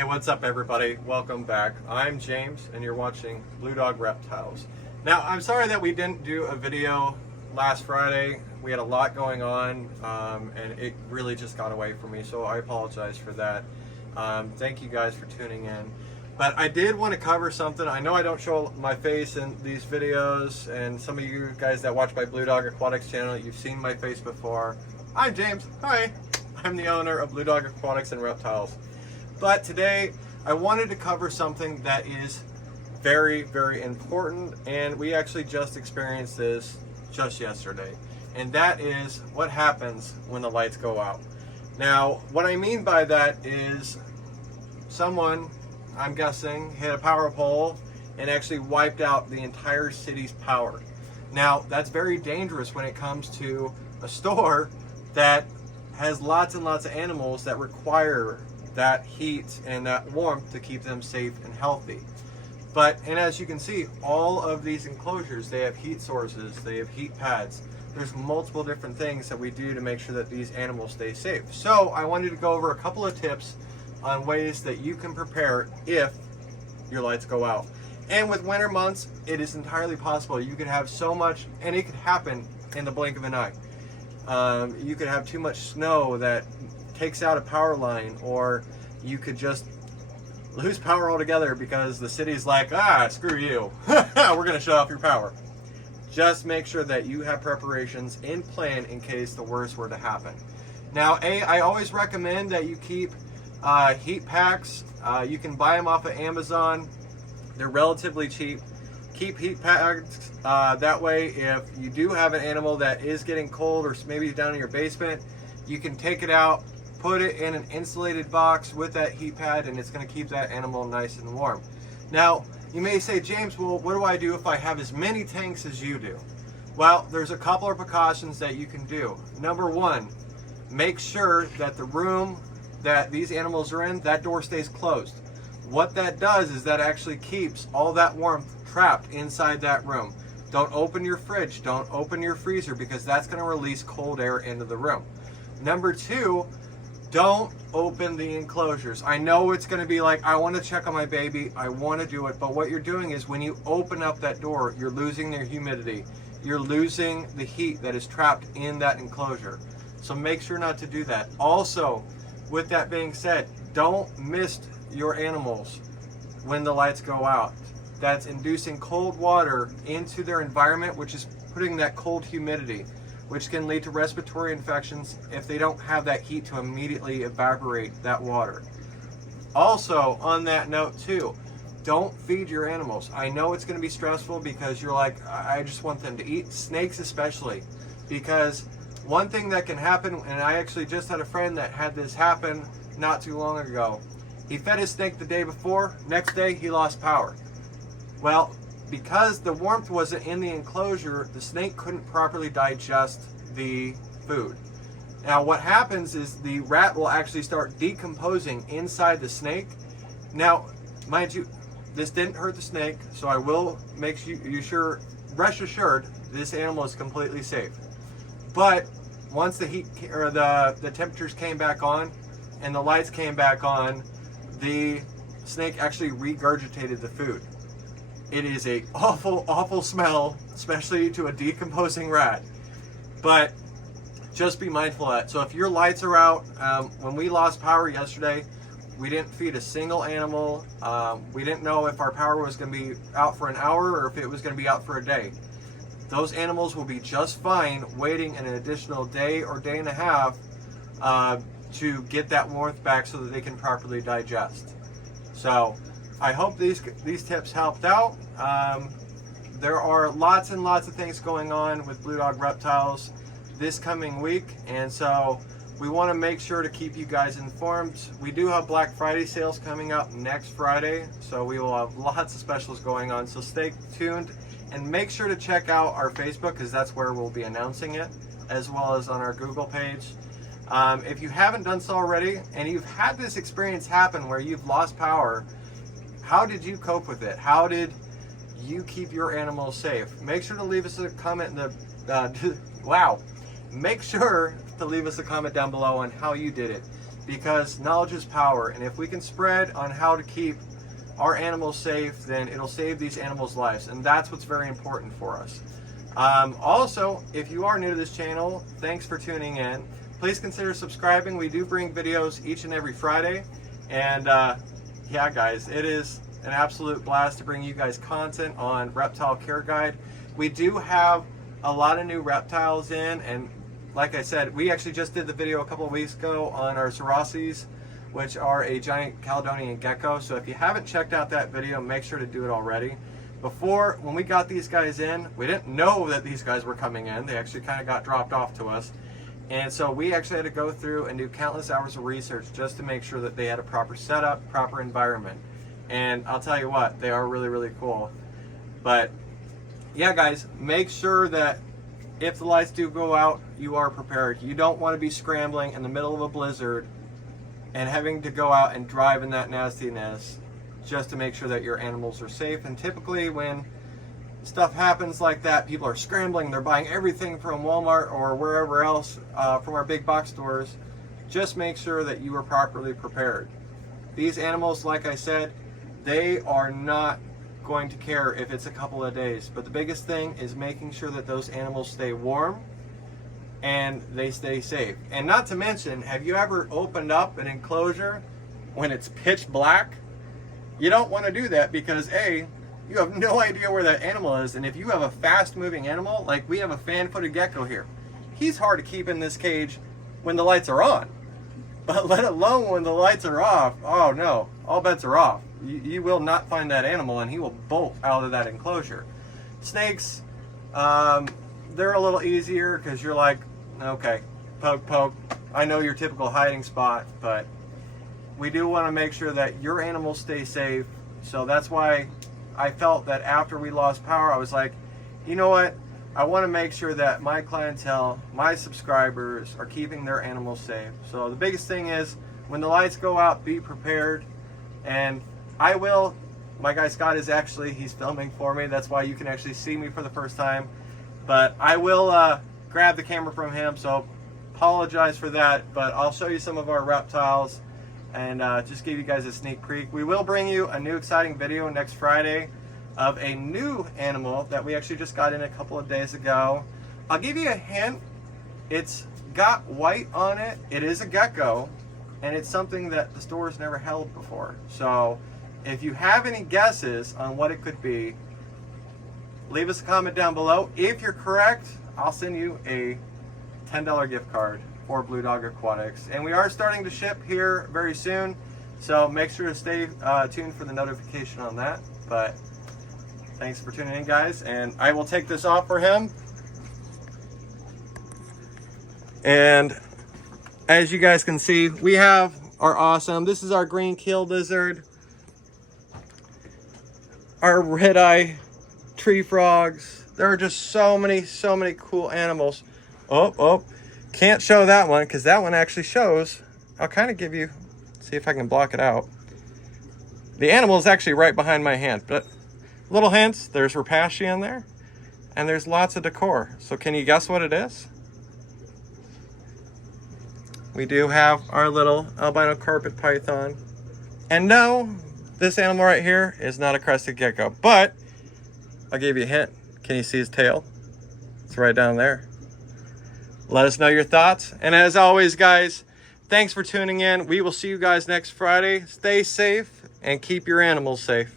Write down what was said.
Hey, what's up everybody? Welcome back. I'm James and you're watching Blue Dog Reptiles. Now, I'm sorry that we didn't do a video last Friday. We had a lot going on and it really just got away from me, so I apologize for that. Thank you guys for tuning in. But I did want to cover something. I know I don't show my face in these videos, and some of you guys that watch my Blue Dog Aquatics channel, you've seen my face before. I'm James. Hi. I'm the owner of Blue Dog Aquatics and Reptiles. But today I wanted to cover something that is very, very important, and we actually just experienced this just yesterday, and that is what happens when the lights go out. Now, what I mean by that is someone, I'm guessing, hit a power pole and actually wiped out the entire city's power. Now, that's very dangerous when it comes to a store that has lots and lots of animals that require that heat and that warmth to keep them safe and healthy. And as you can see, all of these enclosures, they have heat sources, they have heat pads. There's multiple different things that we do to make sure that these animals stay safe. So I wanted to go over a couple of tips on ways that you can prepare if your lights go out. And with winter months, it is entirely possible. You could have so much, and it could happen in the blink of an eye. You could have too much snow that takes out a power line, or you could just lose power altogether because the city's like, screw you, we're gonna shut off your power. Just make sure that you have preparations in plan in case the worst were to happen. Now, I always recommend that you keep heat packs. You can buy them off of Amazon. They're relatively cheap. Keep heat packs, that way if you do have an animal that is getting cold or maybe down in your basement, you can take it out, put it in an insulated box with that heat pad, and it's going to keep that animal nice and warm. Now, you may say, James, well, what do I do if I have as many tanks as you do? Well, there's a couple of precautions that you can do. Number one, make sure that the room that these animals are in, that door stays closed. What that does is that actually keeps all that warmth trapped inside that room. Don't open your fridge, don't open your freezer, because that's going to release cold air into the room. Number two, don't open the enclosures. I know it's going to be like, I want to check on my baby, I want to do it, but what you're doing is when you open up that door, you're losing their humidity. You're losing the heat that is trapped in that enclosure. So make sure not to do that. Also, with that being said, don't mist your animals when the lights go out. That's inducing cold water into their environment, which is putting that cold humidity, which can lead to respiratory infections if they don't have that heat to immediately evaporate that water. Also, on that note too, don't feed your animals. I know it's going to be stressful because you're like, I just want them to eat. Snakes especially, because one thing that can happen, and I actually just had a friend that had this happen not too long ago. He fed his snake the day before, next day he lost power. Well, because the warmth wasn't in the enclosure, the snake couldn't properly digest the food. Now what happens is the rat will actually start decomposing inside the snake. Now, mind you, this didn't hurt the snake, so I will make you rest assured this animal is completely safe. But once the heat or the temperatures came back on and the lights came back on, the snake actually regurgitated the food. It is a awful, awful smell, especially to a decomposing rat. But just be mindful of that. So if your lights are out, when we lost power yesterday, we didn't feed a single animal. We didn't know if our power was going to be out for an hour or if it was going to be out for a day. Those animals will be just fine waiting an additional day or day and a half to get that warmth back so that they can properly digest. So I hope these tips helped out. There are lots and lots of things going on with Blue Dog Reptiles this coming week, and so we want to make sure to keep you guys informed. We do have Black Friday sales coming up next Friday, so we will have lots of specials going on, so stay tuned and make sure to check out our Facebook, because that's where we'll be announcing it, as well as on our Google page. If you haven't done so already and you've had this experience happen where you've lost power, how did you cope with it? How did you keep your animals safe? Make sure to leave us a comment in the Make sure to leave us a comment down below on how you did it. because knowledge is power, and if we can spread on how to keep our animals safe, then it'll save these animals' lives, and that's what's very important for us. Also, if you are new to this channel, thanks for tuning in. Please consider subscribing. We do bring videos each and every Friday, and yeah guys, it is an absolute blast to bring you guys content on Reptile Care Guide. We do have a lot of new reptiles in, and like I said, we actually just did the video a couple of weeks ago on our Cerasies, which are a giant Caledonian gecko. So if you haven't checked out that video, make sure to do it already. Before, when we got these guys in, we didn't know that these guys were coming in. They actually kind of got dropped off to us. And so we actually had to go through and do countless hours of research just to make sure that they had a proper setup, proper environment. And I'll tell you what, they are really, really cool. But yeah guys, make sure that if the lights do go out, you are prepared. You don't want to be scrambling in the middle of a blizzard and having to go out and drive in that nastiness just to make sure that your animals are safe. And typically when stuff happens like that, people are scrambling, they're buying everything from Walmart or wherever else, from our big box stores. Just make sure that you are properly prepared. These animals, like I said, they are not going to care if it's a couple of days, but the biggest thing is making sure that those animals stay warm and they stay safe. And not to mention, have you ever opened up an enclosure when it's pitch black? You don't want to do that because A, you have no idea where that animal is, and if you have a fast moving animal, like we have a fan-footed gecko here, he's hard to keep in this cage when the lights are on, but let alone when the lights are off. Oh no, all bets are off. You will not find that animal, and he will bolt out of that enclosure. Snakes, they're a little easier because you're like, okay, poke, poke. I know your typical hiding spot, but we do want to make sure that your animals stay safe. So that's why I felt that after we lost power, I was like, you know what? I want to make sure that my clientele, my subscribers, are keeping their animals safe. So the biggest thing is, when the lights go out, be prepared. And I will, my guy Scott is actually, he's filming for me. That's why you can actually see me for the first time. But I will grab the camera from him, so apologize for that. But I'll show you some of our reptiles and just give you guys a sneak peek. We will bring you a new exciting video next Friday of a new animal that we actually just got in a couple of days ago. I'll give you a hint. It's got white on it. It is a gecko, and it's something that the store's never held before. So if you have any guesses on what it could be, leave us a comment down below. If you're correct, I'll send you a $10 gift card for Blue Dog Aquatics. And we are starting to ship here very soon, so make sure to stay tuned for the notification on that. But thanks for tuning in, guys, and I will take this off for him. And as you guys can see, we have our awesome, this is our green keel lizard, our red-eye tree frogs. There are just so many cool animals. Oh, can't show that one because that one actually shows. I'll kind of give you, see if I can block it out. The animal is actually right behind my hand, but little hints, there's rapace in there, and there's lots of decor. So can you guess what it is? We do have our little albino carpet python. And no, this animal right here is not a crested gecko, but I'll give you a hint. Can you see his tail? It's right down there. Let us know your thoughts. And as always, guys, thanks for tuning in. We will see you guys next Friday. Stay safe and keep your animals safe.